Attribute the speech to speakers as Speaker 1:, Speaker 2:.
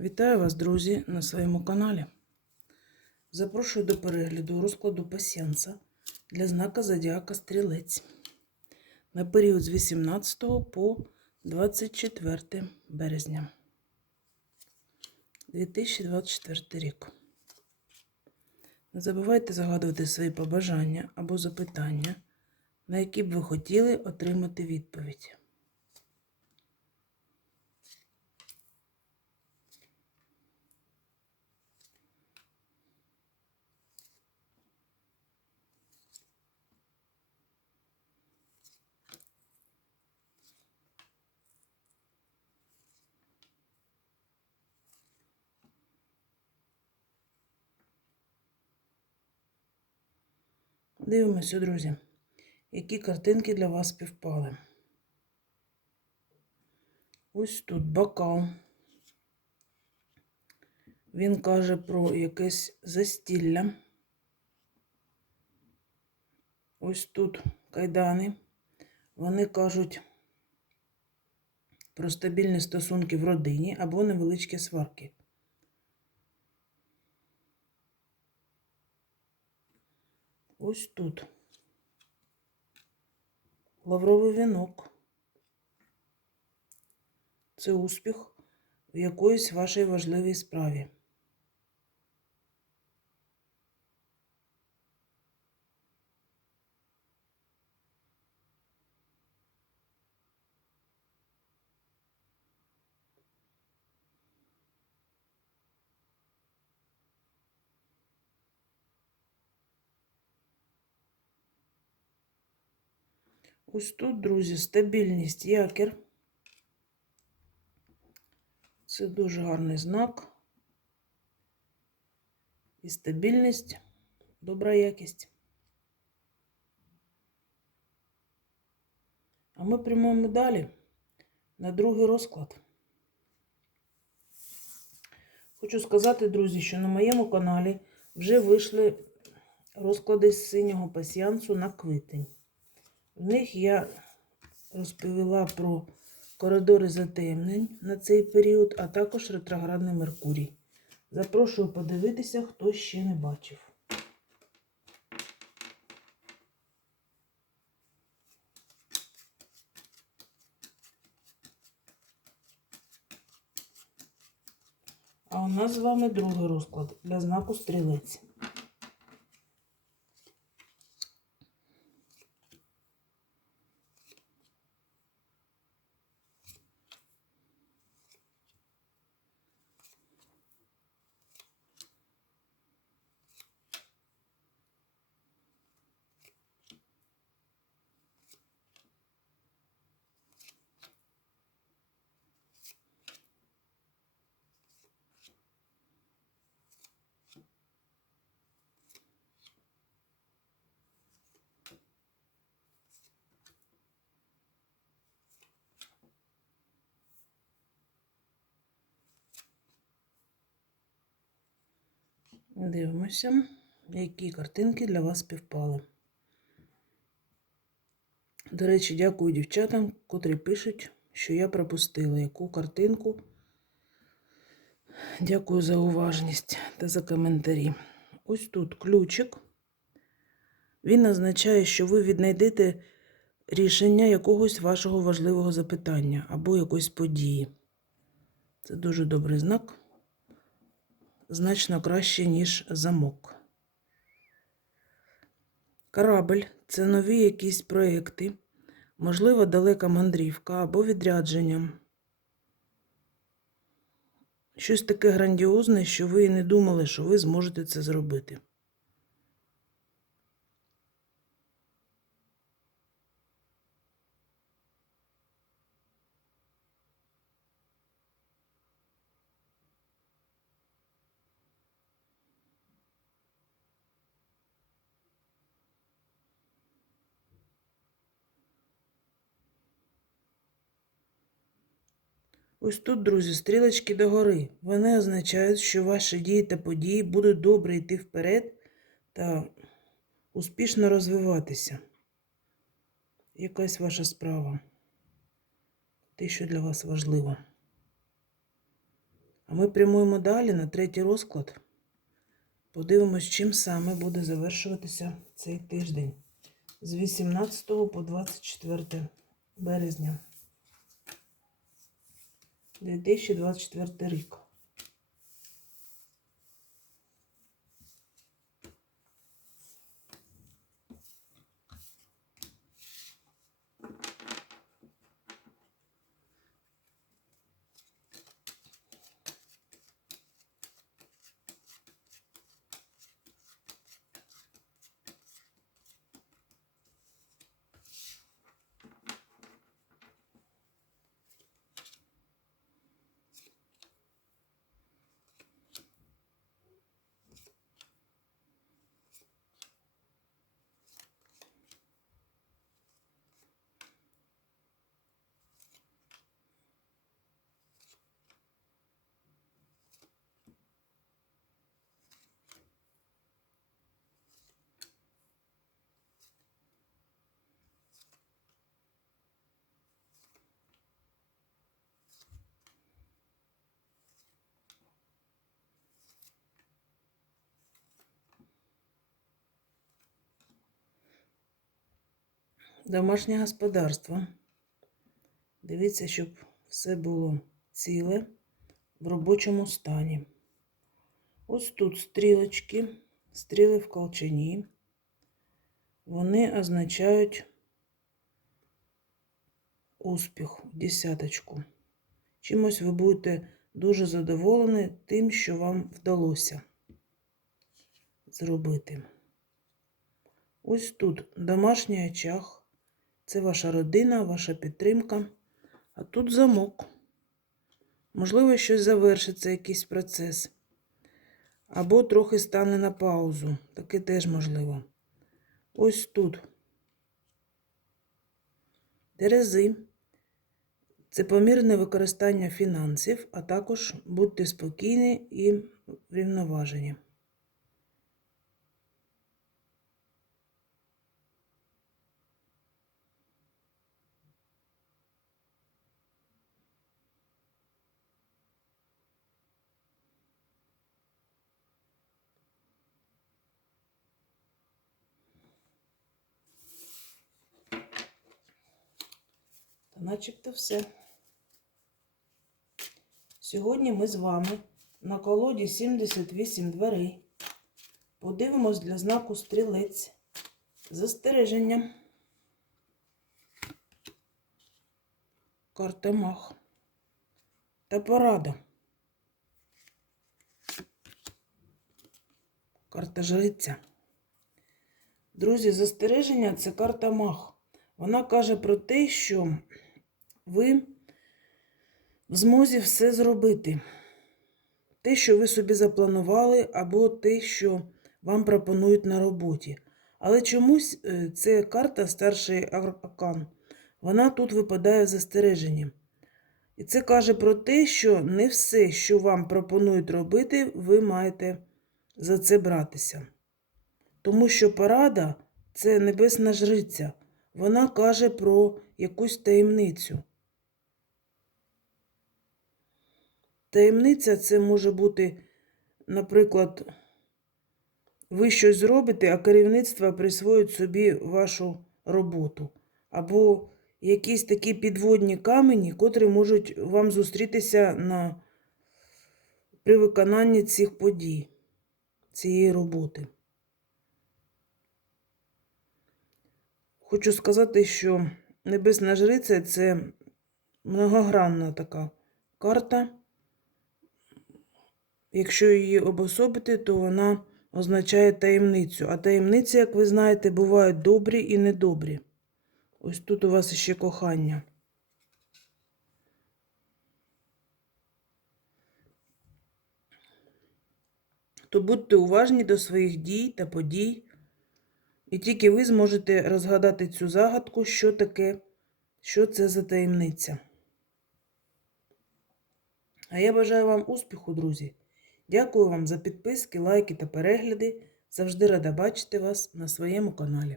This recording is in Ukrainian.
Speaker 1: Вітаю вас, друзі, на своєму каналі. Запрошую до перегляду розкладу пасіянса для знака Зодіака Стрілець на період з 18 по 24 березня 2024 рік. Не забувайте загадувати свої побажання або запитання, на які б ви хотіли отримати відповідь. Дивимося, друзі, які картинки для вас співпали. Ось тут бокал. Він каже про якесь застілля. Ось тут кайдани. Вони кажуть про стабільні стосунки в родині або невеличкі сварки. Ось тут. Лавровий вінок. Це успіх в якоїсь вашій важливій справі. Ось тут, друзі, стабільність якір. Це дуже гарний знак. І стабільність, добра якість. А ми прямуємо далі на другий розклад. Хочу сказати, друзі, що на моєму каналі вже вийшли розклади з синього пасіянсу на квітень. В них я розповіла про коридори затемнень на цей період, а також ретроградний Меркурій. Запрошую подивитися, хто ще не бачив. А у нас з вами другий розклад для знаку стрілець. Дивимося, які картинки для вас співпали. До речі, дякую дівчатам, котрі пишуть, що я пропустила яку картинку. Дякую за уважність та за коментарі. Ось тут ключик. Він означає, що ви віднайдете рішення якогось вашого важливого запитання або якоїсь події. Це дуже добрий знак значно краще, ніж замок. Корабель це нові якісь проекти, можливо, далека мандрівка або відрядження. Щось таке грандіозне, що ви і не думали, що ви зможете це зробити. Ось тут, друзі, стрілочки догори. Вони означають, що ваші дії та події будуть добре йти вперед та успішно розвиватися. Якась ваша справа. Те, що для вас важливо. А ми прямуємо далі на третій розклад. Подивимось, чим саме буде завершуватися цей тиждень з 18 по 24 березня 2024 рік. Домашнє господарство. Дивіться, щоб все було ціле в робочому стані. Ось тут стрілочки, стріли в колчані. Вони означають успіх десяточку. Чимось ви будете дуже задоволені тим, що вам вдалося зробити. Ось тут домашній очаг. Це ваша родина, ваша підтримка. А тут замок. Можливо, щось завершиться, якийсь процес. Або трохи стане на паузу. Таке теж можливо. Ось тут. Терези. Це помірне використання фінансів, а також будьте спокійні і врівноважені. Начебто все. Сьогодні ми з вами на колоді 78 дверей. Подивимось для знаку стрілець. Застереження. Карта мах. Та порада. Карта жриця. Друзі, застереження це карта мах. Вона каже про те, що ви в змозі все зробити. Те, що ви собі запланували, або те, що вам пропонують на роботі. Але чомусь е, це карта старший аркан. Вона тут випадає в застереженні. І це каже про те, що не все, що вам пропонують робити, ви маєте за це братися. Тому що порада це небесна жриця. Вона каже про якусь таємницю. Таємниця це може бути, наприклад, ви щось зробите, а керівництво присвоїть собі вашу роботу. Або якісь такі підводні камені, котрі можуть вам зустрітися на, при виконанні цих подій, цієї роботи. Хочу сказати, що Небесна Жриця це многогранна така карта. Якщо її обособити, то вона означає таємницю. А таємниці, як ви знаєте, бувають добрі і недобрі. Ось тут у вас ще кохання. То будьте уважні до своїх дій та подій. І тільки ви зможете розгадати цю загадку, що таке, що це за таємниця. А я бажаю вам успіху, друзі. Дякую вам за підписки, лайки та перегляди. Завжди рада бачити вас на своєму каналі.